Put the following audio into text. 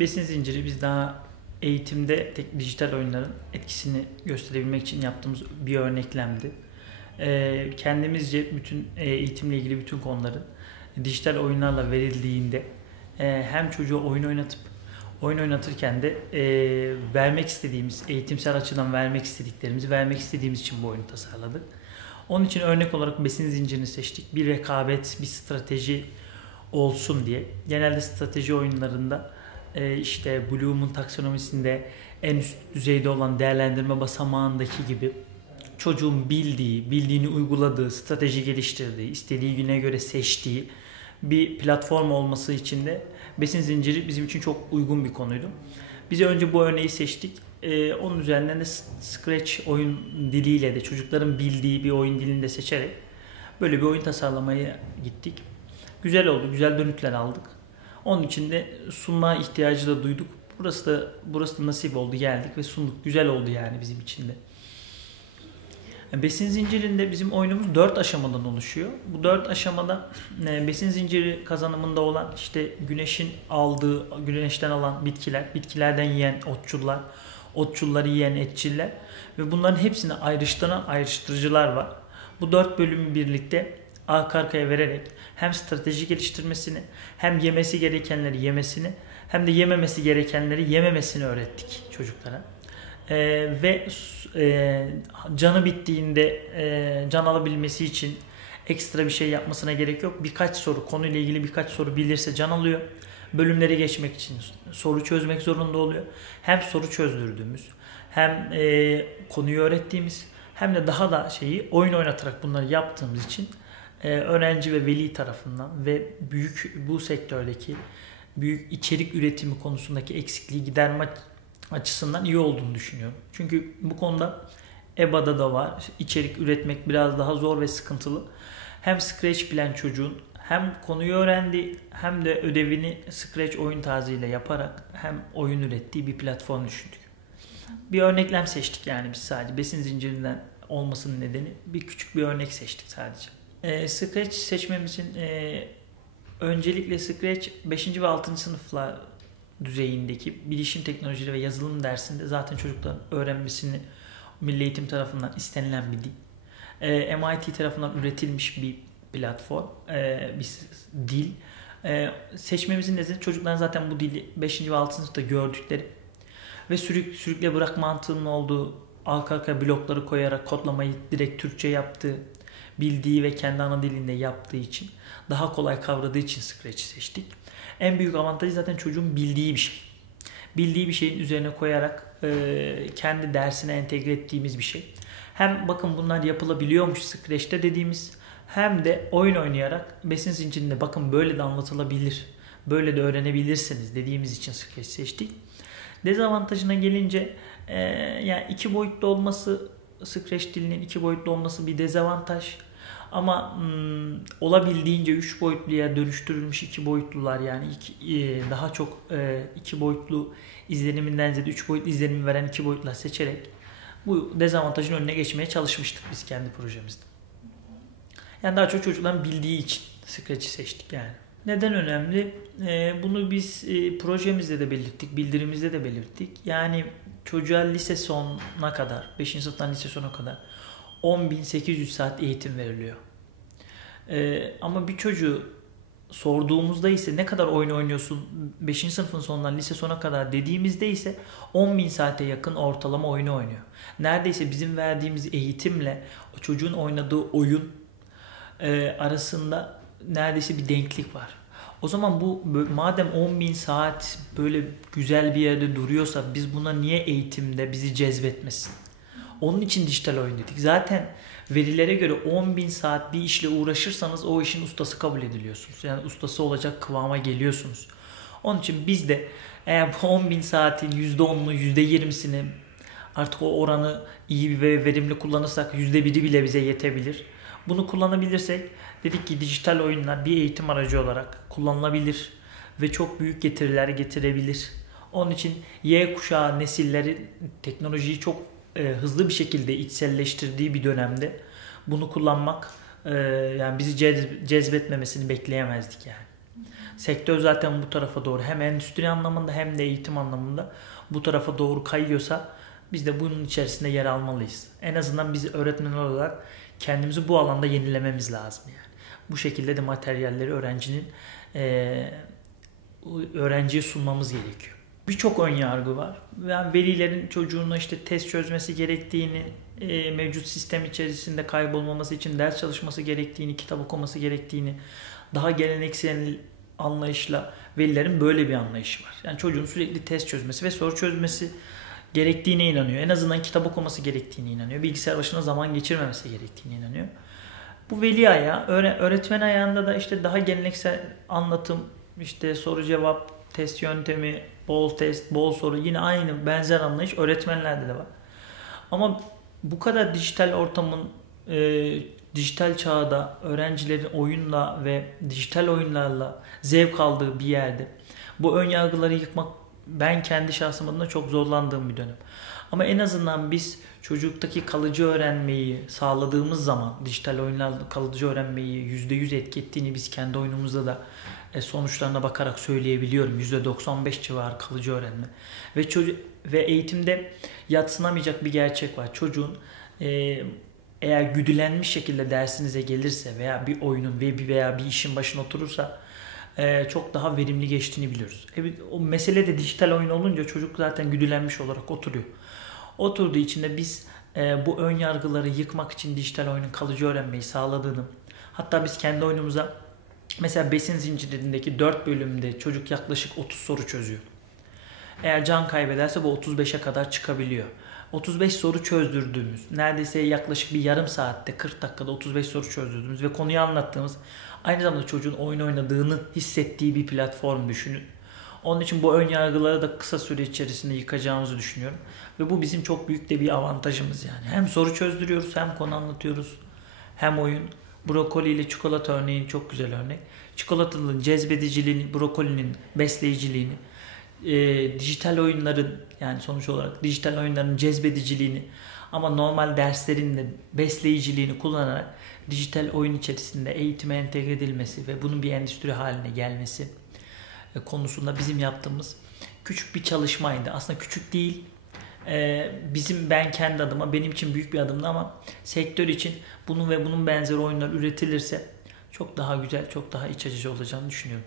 Besin zinciri biz daha eğitimde tek dijital oyunların etkisini gösterebilmek için yaptığımız bir örneklemdi. Ee, kendimizce bütün e, eğitimle ilgili bütün konuların dijital oyunlarla verildiğinde e, hem çocuğu oyun oynatıp oyun oynatırken de e, vermek istediğimiz, eğitimsel açıdan vermek istediklerimizi vermek istediğimiz için bu oyunu tasarladık. Onun için örnek olarak besin zincirini seçtik. Bir rekabet, bir strateji olsun diye. Genelde strateji oyunlarında e, işte Bloom'un taksonomisinde en üst düzeyde olan değerlendirme basamağındaki gibi çocuğun bildiği, bildiğini uyguladığı, strateji geliştirdiği, istediği güne göre seçtiği bir platform olması için de besin zinciri bizim için çok uygun bir konuydu. Biz önce bu örneği seçtik. Ee, onun üzerinden de Scratch oyun diliyle de çocukların bildiği bir oyun dilini de seçerek böyle bir oyun tasarlamaya gittik. Güzel oldu, güzel dönütler aldık. Onun için de sunma ihtiyacı da duyduk. Burası da burası da nasip oldu geldik ve sunduk. Güzel oldu yani bizim için de. Besin zincirinde bizim oyunumuz 4 aşamadan oluşuyor. Bu 4 aşamada e, besin zinciri kazanımında olan işte güneşin aldığı, güneşten alan bitkiler, bitkilerden yiyen otçullar, otçulları yiyen etçiller ve bunların hepsini ayrıştıran ayrıştırıcılar var. Bu 4 bölümü birlikte arka arkaya vererek hem strateji geliştirmesini hem yemesi gerekenleri yemesini hem de yememesi gerekenleri yememesini öğrettik çocuklara. Ee, ve e, canı bittiğinde e, can alabilmesi için ekstra bir şey yapmasına gerek yok. Birkaç soru, konuyla ilgili birkaç soru bilirse can alıyor. Bölümleri geçmek için soru çözmek zorunda oluyor. Hem soru çözdürdüğümüz, hem e, konuyu öğrettiğimiz, hem de daha da şeyi oyun oynatarak bunları yaptığımız için öğrenci ve veli tarafından ve büyük bu sektördeki büyük içerik üretimi konusundaki eksikliği giderme açısından iyi olduğunu düşünüyorum. Çünkü bu konuda EBA'da da var. İçerik üretmek biraz daha zor ve sıkıntılı. Hem Scratch bilen çocuğun hem konuyu öğrendi hem de ödevini Scratch oyun tarzıyla yaparak hem oyun ürettiği bir platform düşündük. Bir örneklem seçtik yani biz sadece besin zincirinden olmasının nedeni bir küçük bir örnek seçtik sadece. E, Scratch seçmemizin e, öncelikle Scratch 5. ve 6. sınıflar düzeyindeki bilişim teknolojileri ve yazılım dersinde zaten çocukların öğrenmesini Milli Eğitim tarafından istenilen bir dil. E, MIT tarafından üretilmiş bir platform, e, bir dil. E, seçmemizin nedeni çocukların zaten bu dili 5. ve 6. sınıfta gördükleri ve sürük, sürükle bırak mantığının olduğu arka arka blokları koyarak kodlamayı direkt Türkçe yaptığı, bildiği ve kendi ana dilinde yaptığı için daha kolay kavradığı için Scratch'i seçtik. En büyük avantajı zaten çocuğun bildiği bir şey. Bildiği bir şeyin üzerine koyarak e, kendi dersine entegre ettiğimiz bir şey. Hem bakın bunlar yapılabiliyormuş Scratch'te dediğimiz hem de oyun oynayarak besin zincirinde bakın böyle de anlatılabilir. Böyle de öğrenebilirsiniz dediğimiz için Scratch seçtik. Dezavantajına gelince e, yani iki boyutlu olması Scratch dilinin iki boyutlu olması bir dezavantaj. Ama hmm, olabildiğince 3 boyutluya dönüştürülmüş iki boyutlular yani iki, e, daha çok e, iki boyutlu izleniminden ziyade 3 boyutlu izlenimi veren iki boyutlar seçerek bu dezavantajın önüne geçmeye çalışmıştık biz kendi projemizde. Yani daha çok çocukların bildiği için Scratch'i seçtik yani. Neden önemli? E, bunu biz e, projemizde de belirttik, bildirimizde de belirttik. Yani çocuğa lise sonuna kadar, 5. sınıftan lise sonuna kadar 10.800 saat eğitim veriliyor. Ee, ama bir çocuğu sorduğumuzda ise ne kadar oyun oynuyorsun 5. sınıfın sonundan lise sona kadar dediğimizde ise 10.000 saate yakın ortalama oyunu oynuyor. Neredeyse bizim verdiğimiz eğitimle o çocuğun oynadığı oyun e, arasında neredeyse bir denklik var. O zaman bu madem 10.000 saat böyle güzel bir yerde duruyorsa biz buna niye eğitimde bizi cezbetmesin? Onun için dijital oyun dedik. Zaten verilere göre 10 bin saat bir işle uğraşırsanız o işin ustası kabul ediliyorsunuz. Yani ustası olacak kıvama geliyorsunuz. Onun için biz de eğer bu 10 bin saatin %10'unu %20'sini artık o oranı iyi ve verimli kullanırsak %1'i bile bize yetebilir. Bunu kullanabilirsek dedik ki dijital oyunlar bir eğitim aracı olarak kullanılabilir ve çok büyük getiriler getirebilir. Onun için Y kuşağı nesilleri teknolojiyi çok e, hızlı bir şekilde içselleştirdiği bir dönemde bunu kullanmak e, yani bizi cez, cezbetmemesini bekleyemezdik yani. Sektör zaten bu tarafa doğru hem endüstri anlamında hem de eğitim anlamında bu tarafa doğru kayıyorsa biz de bunun içerisinde yer almalıyız. En azından biz öğretmen olarak kendimizi bu alanda yenilememiz lazım yani. Bu şekilde de materyalleri öğrencinin e, öğrenciye sunmamız gerekiyor. Birçok ön yargı var. Yani velilerin çocuğuna işte test çözmesi gerektiğini, e, mevcut sistem içerisinde kaybolmaması için ders çalışması gerektiğini, kitap okuması gerektiğini, daha geleneksel anlayışla velilerin böyle bir anlayışı var. Yani çocuğun sürekli test çözmesi ve soru çözmesi gerektiğine inanıyor. En azından kitap okuması gerektiğine inanıyor. Bilgisayar başına zaman geçirmemesi gerektiğine inanıyor. Bu veli ayağı, öğretmen ayağında da işte daha geleneksel anlatım, işte soru cevap, test yöntemi, bol test, bol soru yine aynı benzer anlayış öğretmenlerde de var. Ama bu kadar dijital ortamın e, dijital çağda öğrencilerin oyunla ve dijital oyunlarla zevk aldığı bir yerde bu ön yargıları yıkmak ben kendi şahsım adına çok zorlandığım bir dönem. Ama en azından biz çocuktaki kalıcı öğrenmeyi sağladığımız zaman dijital oyunlarla kalıcı öğrenmeyi %100 etki ettiğini biz kendi oyunumuzda da e, sonuçlarına bakarak söyleyebiliyorum. %95 civarı kalıcı öğrenme. Ve çocuk ve eğitimde yatsınamayacak bir gerçek var. Çocuğun e, eğer güdülenmiş şekilde dersinize gelirse veya bir oyunun veya bir işin başına oturursa e, çok daha verimli geçtiğini biliyoruz. Evet, o mesele de dijital oyun olunca çocuk zaten güdülenmiş olarak oturuyor. Oturduğu için de biz e, bu ön yargıları yıkmak için dijital oyunun kalıcı öğrenmeyi sağladığını hatta biz kendi oyunumuza mesela besin zincirindeki 4 bölümde çocuk yaklaşık 30 soru çözüyor. Eğer can kaybederse bu 35'e kadar çıkabiliyor. 35 soru çözdürdüğümüz, neredeyse yaklaşık bir yarım saatte 40 dakikada 35 soru çözdürdüğümüz ve konuyu anlattığımız aynı zamanda çocuğun oyun oynadığını hissettiği bir platform düşünün. Onun için bu ön yargıları da kısa süre içerisinde yıkacağımızı düşünüyorum. Ve bu bizim çok büyük de bir avantajımız yani. Hem soru çözdürüyoruz hem konu anlatıyoruz. Hem oyun. Brokoli ile çikolata örneğin çok güzel örnek. Çikolatanın cezbediciliğini, brokolinin besleyiciliğini, e, dijital oyunların yani sonuç olarak dijital oyunların cezbediciliğini ama normal derslerin de besleyiciliğini kullanarak dijital oyun içerisinde eğitime entegre edilmesi ve bunun bir endüstri haline gelmesi e, konusunda bizim yaptığımız küçük bir çalışmaydı. Aslında küçük değil. E, bizim ben kendi adıma benim için büyük bir adımdı ama sektör için bunun ve bunun benzeri oyunlar üretilirse çok daha güzel, çok daha iç açıcı olacağını düşünüyorum.